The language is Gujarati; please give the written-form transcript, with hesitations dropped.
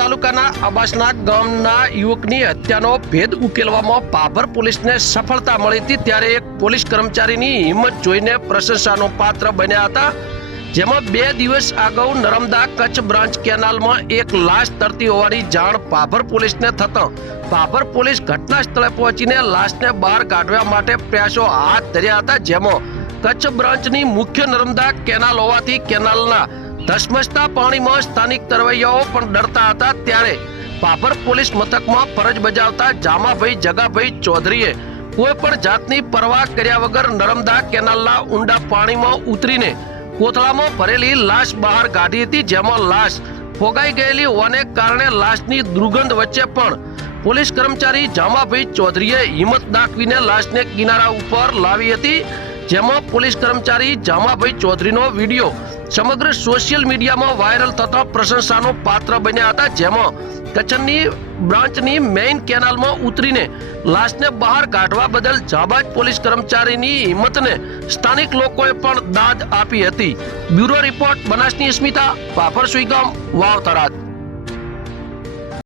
તાલુકાના અબાસના ગામના યુવકની હત્યાનો ભેદ ઉકેલવામાં પાભર પોલીસને સફળતા મળી હતી, ત્યારે એક પોલીસ કર્મચારીની હિંમત જોઈને પ્રશંસાનો પાત્ર બન્યા હતા। જેમાં 2 દિવસ અગાઉ નર્મદા કચ્છ બ્રાન્ચ કેનાલમાં એક લાશ તરતી હોવાની જાણ પાભર પોલીસને થતાં પાભર પોલીસ ઘટના સ્થળે પહોંચીને લાશને બહાર કાઢવા માટે પ્રયાસો હાથ ધર્યા હતા। જેમાં કચ્છ બ્રાન્ચની મુખ્ય નર્મદા કેનાલ હોવાથી કેનાલના ધસમસતા પાણીમાં સ્થાનિક તરવૈયાઓ પણ ડરતા હતા, ત્યારે પાભર પોલીસ મથકમાં ફરજ બજાવતા જામાભાઈ જગાભાઈ ચૌધરીએ કોઈ પણ જાતની પરવા કર્યા વગર નર્મદા કેનાલના ઊંડા પાણીમાં ઉતરીને કોથળામાં ભરેલી લાશ બહાર કાઢી હતી। જેમાં લાશ ફોગાઈ ગયેલી હોવાને કારણે લાશની દુર્ગંધ વચ્ચે પણ પોલીસ કર્મચારી જામાભાઈ ચૌધરીએ હિંમત દાખવીને લાશને કિનારા ઉપર લાવી હતી। જેમાં પોલીસ કર્મચારી જામાભાઈ ચૌધરીનો વિડીયો સમગ્ર સોશિયલ મીડિયામાં વાયરલ થતા પ્રશંસાનો પાત્ર બન્યા હતા। જેમાં કચ્છની બ્રાન્ચની મેઇન કેનાલમાં ઉતરીને લાશને બહાર કાઢવા બદલ જાબાજ પોલીસ કર્મચારીની હિંમતને સ્થાનિક લોકોએ પણ દાદ આપી હતી। Bureau report બનાસની Smita, Bhabhar Suigam, Vav Tharad.